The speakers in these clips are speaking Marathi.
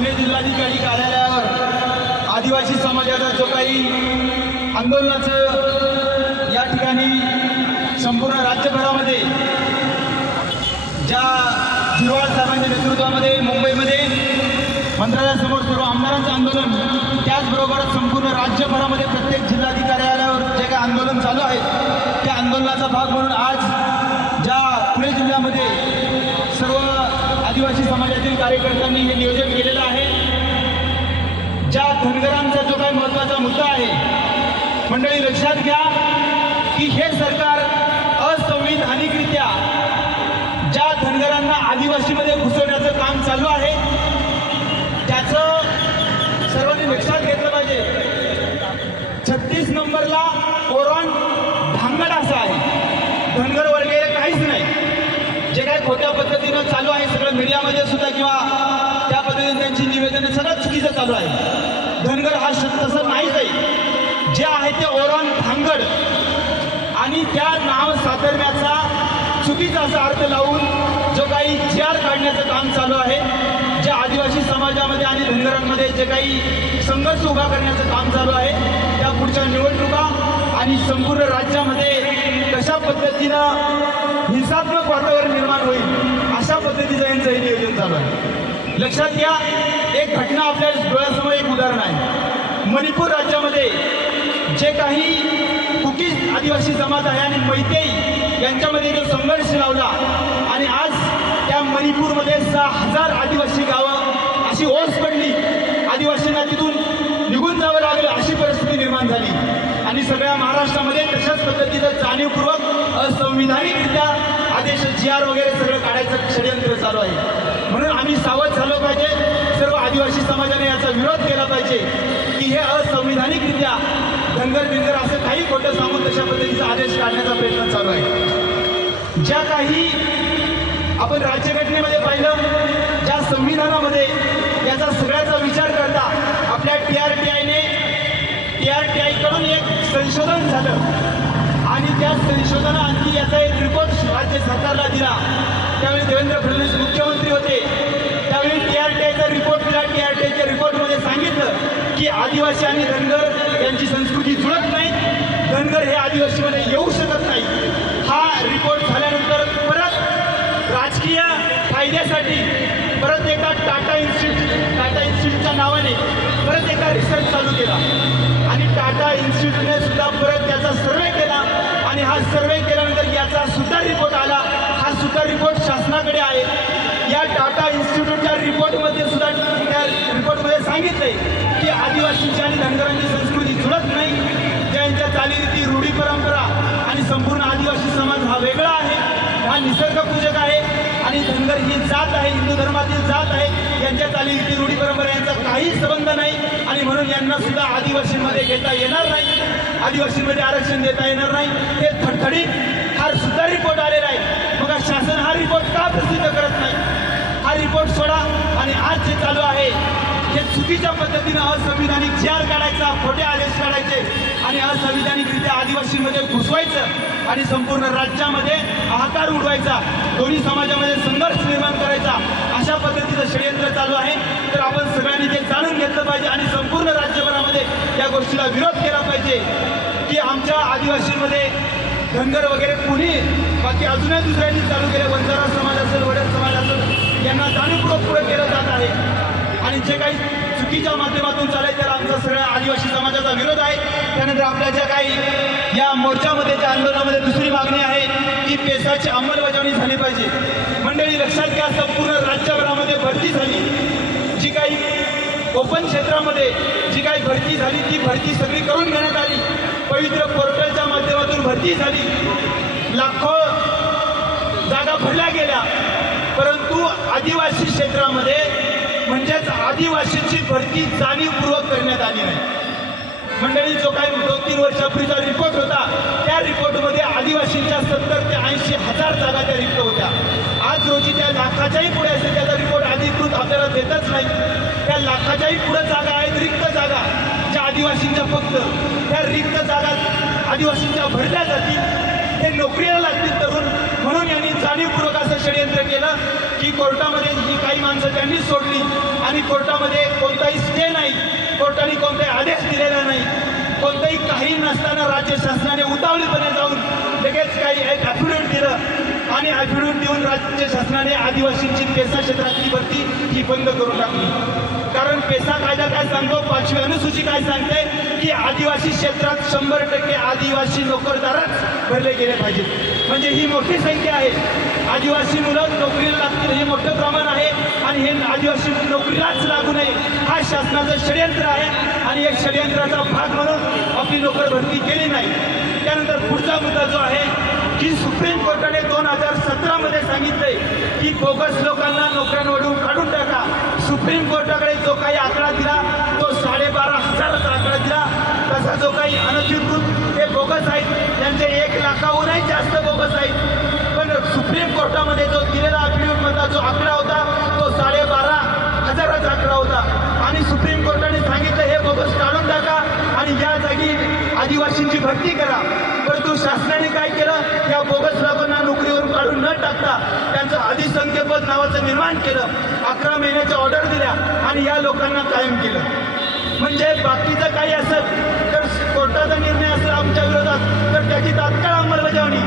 पुणे जिल्हाधिकारी कार्यालयावर आदिवासी समाजाचा जो काही आंदोलनाचं या ठिकाणी संपूर्ण राज्यभरामध्ये ज्या जिवाळ साहेबांच्या नेतृत्वामध्ये मुंबईमध्ये मंत्रालयासमोर सर्व आमदारांचं आंदोलन त्याचबरोबर संपूर्ण राज्यभरामध्ये प्रत्येक जिल्हाधिकार्यालयावर जे काही आंदोलन चालू आहे त्या आंदोलनाचा भाग म्हणून आज ज्या पुणे जिल्ह्यामध्ये सर्व आदिवासी समाजातील कार्यकर्त्यांनी हे नियोजन केलेलं आहे. ज्या धनगरांचा जो काही महत्त्वाचा मुद्दा आहे मंडळी लक्षात घ्या की हे सरकार असंविधानिकरित्या ज्या धनगरांना आदिवासीमध्ये घुसवण्याचं काम चालू आहे त्याचं सर्वांनी लक्षात घेतलं पाहिजे छत्तीस नंबरला कोरॉन भांगड असं आहे धनगर वगैरे काहीच नाही जे काय खोट्या पद्धतीनं चालू आहे सगळं मीडियामध्ये सुद्धा किंवा त्या पद्धतीने त्यांची निवेदनं सगळं चुकीचं चालू आहे? धनगर हा शब्द तसं नाहीच आहे. जे आहे ते ओरॉन भांगड. आणि त्या नाव साधण्याचा चुकीचा असा अर्थ लावून जो काही जी काढण्याचं काम चालू आहे ज्या आदिवासी समाजामध्ये आणि धनगरांमध्ये जे काही संघर्ष उभा करण्याचं काम चालू आहे त्या पुढच्या निवडणुका आणि संपूर्ण राज्यामध्ये पद्धतीनं हिंसात्मक वातावरण निर्माण होईल अशा पद्धतीचं यांचं हे नियोजन चालू आहे. लक्षात घ्या एक घटना आपल्या डोळ्यासमोर एक उदाहरण आहे. मणिपूर राज्यामध्ये जे काही कुकीज आदिवासी जमात आहे आणि मैतेई यांच्यामध्ये जो संघर्ष लावला आणि आज त्या मणिपूरमध्ये सहा हजार आदिवासी गावं अशी ओस पडली आदिवासींना तिथून निघून जावं लागलं अशी परिस्थिती निर्माण झाली. आणि सगळ्या महाराष्ट्रामध्ये तशाच पद्धतीचं जाणीवपूर्वक असंविधानिकरित्या आदेश जी आर वगैरे सगळं काढायचं षडयंत्र चालू आहे. म्हणून आम्ही सावध झालो पाहिजे. सर्व आदिवासी समाजाने याचा विरोध केला पाहिजे की हे असंविधानिकरित्या धनगर बिंगर असं काही खोटं सांगून तशा पद्धतीचा आदेश काढण्याचा प्रयत्न चालू आहे. ज्या काही आपण राज्यघटनेमध्ये पाहिलं ज्या संविधानामध्ये याचा सगळ्याचा विचार करता आपल्या टी आर टी आयने टी आर टी आयकडून एक संशोधन झालं. आणि त्या संशोधनाअंती याचा एक रिपोर्ट राज्य सरकारला दिला. त्यावेळी देवेंद्र फडणवीस मुख्यमंत्री होते. त्यावेळी टी आर टी आयचा रिपोर्ट दिला. टी आर टी आयच्या रिपोर्टमध्ये सांगितलं की आदिवासी आणि धनगर यांची संस्कृती जुळत नाही धनगर हे आदिवासीमध्ये येऊ शकत नाही. हा रिपोर्ट झाल्यानंतर परत राजकीय फायद्यासाठी परत एकदा टाटा इन्स्टिट्यूट टाटा इन्स्टिट्यूटच्या नावाने परत एकदा रिसर्च चालू केला. आणि टाटा इन्स्टिट्यूटने सुद्धा परत त्याचा सर्वे केला. आणि हा सर्वे केल्यानंतर याचा सुद्धा रिपोर्ट आला. हा सुद्धा रिपोर्ट शासनाकडे आहे. या टाटा इन्स्टिट्यूटच्या रिपोर्टमध्ये सुद्धा त्या रिपोर्टमध्ये सांगितलंय की आदिवासींची आणि धनगरांची संस्कृती जुळत नाही. ज्यांच्या चालीरीती रूढी परंपरा आणि संपूर्ण आदिवासी समाज हा वेगळा आहे. हा निसर्गपूजक आहे. आणि धनगर ही जात आहे हिंदू धर्मातील जात आहे यांच्या चालीरीती रूढी परंपरा यांचा काही संबंध नाही. आणि म्हणून यांना सुद्धा आदिवासींमध्ये घेता येणार नाही. आदिवासींमध्ये आरक्षण देता येणार नाही. हे थडथडीत हा सुद्धा रिपोर्ट आलेला आहे. मग शासन हा रिपोर्ट का प्रसिद्ध करत नाही? हा रिपोर्ट सोडा. आणि आज जे चालू आहे हे चुकीच्या पद्धतीनं असंविधानिक जी काढायचा खोटे आदेश काढायचे आणि असंविधानिकरित्या आदिवासींमध्ये घुसवायचं आणि संपूर्ण राज्यामध्ये हाहाकार उडवायचा दोन्ही समाजामध्ये संघर्ष निर्माण करायचा अशा पद्धतीचं षडयंत्र चालू आहे. तर आपण सगळ्यांनी ते जाणून घेतलं पाहिजे आणि संपूर्ण राज्यभरामध्ये या गोष्टीला विरोध केला पाहिजे की आमच्या आदिवासींमध्ये धनगर वगैरे कुणी बाकी अजूनही दुसऱ्यांनी चालू केले बंजारा समाज असेल वडद समाज असेल यांना जाणीवपूर्वक पुढे केलं जात आहे. आणि जे काही चुकीच्या माध्यमातून चालेल त्याला आमचा सगळ्या आदिवासी समाजाचा विरोध आहे. त्यानंतर आपल्या ज्या काही या मोर्चामध्ये त्या आंदोलनामध्ये दुसरी मागणी आहे की पेसाची अंमलबजावणी झाली पाहिजे. मंडळी लक्षात घ्या संपूर्ण राज्यभरामध्ये भरती झाली. जी काही ओपन क्षेत्रामध्ये जी काही भरती झाली ती भरती सगळी करून घेण्यात आली. पवित्र पोर्टलच्या माध्यमातून भरती झाली. लाखो जागा भरल्या गेल्या. परंतु आदिवासी क्षेत्रामध्ये म्हणजेच आदिवासींची भरती जाणीवपूर्वक करण्यात आली नाही मंडळी जो काही दोन तीन वर्षापूर्वीचा रिपोर्ट होता त्या रिपोर्टमध्ये आदिवासींच्या सत्तर ते ऐंशी हजार जागा त्या रिक्त होत्या. आज रोजी त्या लाखाच्याही पुढे असेल त्याचा रिपोर्ट अधिकृत आपल्याला देतच नाही. त्या लाखाच्याही पुढे जागा आहेत रिक्त जागा ज्या आदिवासींच्या फक्त. त्या रिक्त जागा आदिवासींच्या भरल्या जातील ते नोकरीला लागतील तरुण म्हणून यांनी जाणीवपूर्वक षडयंत्र केलं की कोर्टामध्ये जी काही माणसं त्यांनीच सोडली आणि कोर्टामध्ये कोणताही स्टे नाही कोर्टाने कोणताही आदेश दिलेला नाही कोणतंही काही नसताना राज्य शासनाने उतावळीपणे जाऊन लगेच काही एक ॲफिडेविट दिलं आणि ॲफिडेविट देऊन राज्य शासनाने आदिवासींची पेसा क्षेत्रातली भरती ही बंद करून टाकली. कारण पेसा कायदा काय सांगतो? पाचवी अनुसूची काय सांगते? की आदिवासी क्षेत्रात शंभर टक्के आदिवासी नोकरदारच भरले गेले पाहिजेत. म्हणजे ही मोठी संख्या आहे. आदिवासी मुलं नोकरीला लागतील हे मोठं प्रमाण आहे. आणि हे आदिवासी नोकरीलाच लागू नये. हा शासनाचं षडयंत्र आहे. आणि एक षडयंत्राचा भाग म्हणून आपली नोकर भरती केली नाही. त्यानंतर पुढचा मुद्दा जो आहे की सुप्रीम कोर्टाने दोन हजार सतरामध्ये सांगितलंय की बोगस लोकांना नोकऱ्यांवरून सुप्रीम कोर्टाकडे जो काही आकडा दिला तो साडेबारा हजाराचा आकडा दिला. तसा जो काही अनधिकृत हे बोगस आहेत त्यांचे एक लाखाहूनही जास्त बोगस आहेत. पण सुप्रीम कोर्टामध्ये जो दिलेला अफिडेविटमधला जो आकडा होता तो साडेबारा हजाराचा आकडा होता आणि सुप्रीम कोर्टाने सांगितलं हे बोगस काढून टाका आणि या जागी आदिवासींची भरती करा परंतु शासनाने काय केलं या बोगस लोकांना नोकरीवरून काढून न टाकता त्यांचं अधिसंख्यपद नावाचं निर्माण केलं अकरा महिन्याच्या ऑर्डर दिल्या आणि या लोकांना कायम केलं. म्हणजे बाकीचं काही असेल तर कोर्टाचा निर्णय असेल आमच्या विरोधात तर त्याची तात्काळ अंमलबजावणी.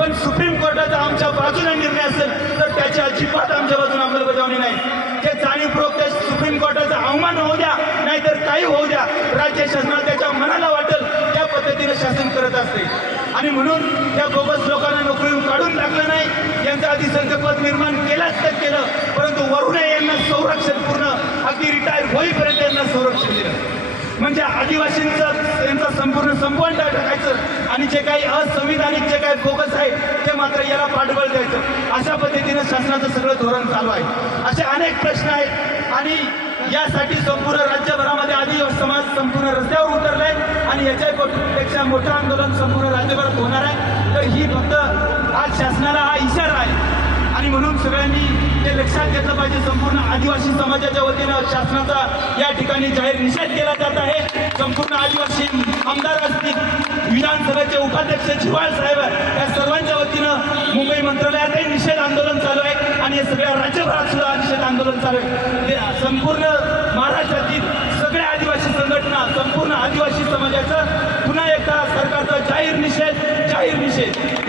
पण सुप्रीम कोर्टाचा आमच्या बाजूने निर्णय असेल तर त्याची अजिबात आमच्या बाजूने अंमलबजावणी नाही. ते जाणीवपूर्वक त्या सुप्रीम कोर्टाचा अवमान होऊ द्या नाहीतर काही होऊ द्या. राज्य शासनाला त्याच्या मनाला वाटेल त्या पद्धतीने शासन करत असते. आणि म्हणून त्या बोगस लोकांना नोकरीहून काढून टाकलं नाही. यांचं अधिसंख्यपद निर्माण केलंच तर केलं परंतु वरुणे यांना संरक्षण पूर्ण अगदी रिटायर होईपर्यंत यांना संरक्षण दिलं. म्हणजे आदिवासींचं यांचा संपूर्ण संपवून टाकायचं आणि जे काही असंविधानिक जे काही बोगस आहे ते मात्र याला पाठबळ द्यायचं. अशा पद्धतीनं शासनाचं सगळं धोरण चालू आहे. असे अनेक प्रश्न आहेत आणि यासाठी संपूर्ण राज्यभरामध्ये आदिवासी समाज संपूर्ण रस्त्यावर उतरलाय आणि याच्यापेक्षा मोठं आंदोलन संपूर्ण राज्यभरात होणार आहे. तर ही फक्त आज शासनाला हा इशारा आहे. आणि म्हणून सगळ्यांनी ते लक्षात घेतलं पाहिजे. संपूर्ण आदिवासी समाजाच्या वतीनं शासनाचा या ठिकाणी जाहीर निषेध केला जात आहे. संपूर्ण आदिवासी आमदार असतील विधानसभेचे उपाध्यक्ष जिवाळ साहेब या सर्वांच्या वतीनं मुंबई मंत्रालयातही निषेध आंदोलन चालू हे सगळ्या राज्यभरात सुद्धा निषेध आंदोलन चालू आहे. ते संपूर्ण महाराष्ट्रातील सगळ्या आदिवासी संघटना संपूर्ण आदिवासी समाजाचं पुन्हा एकदा सरकारचा जाहीर निषेध जाहीर निषेध.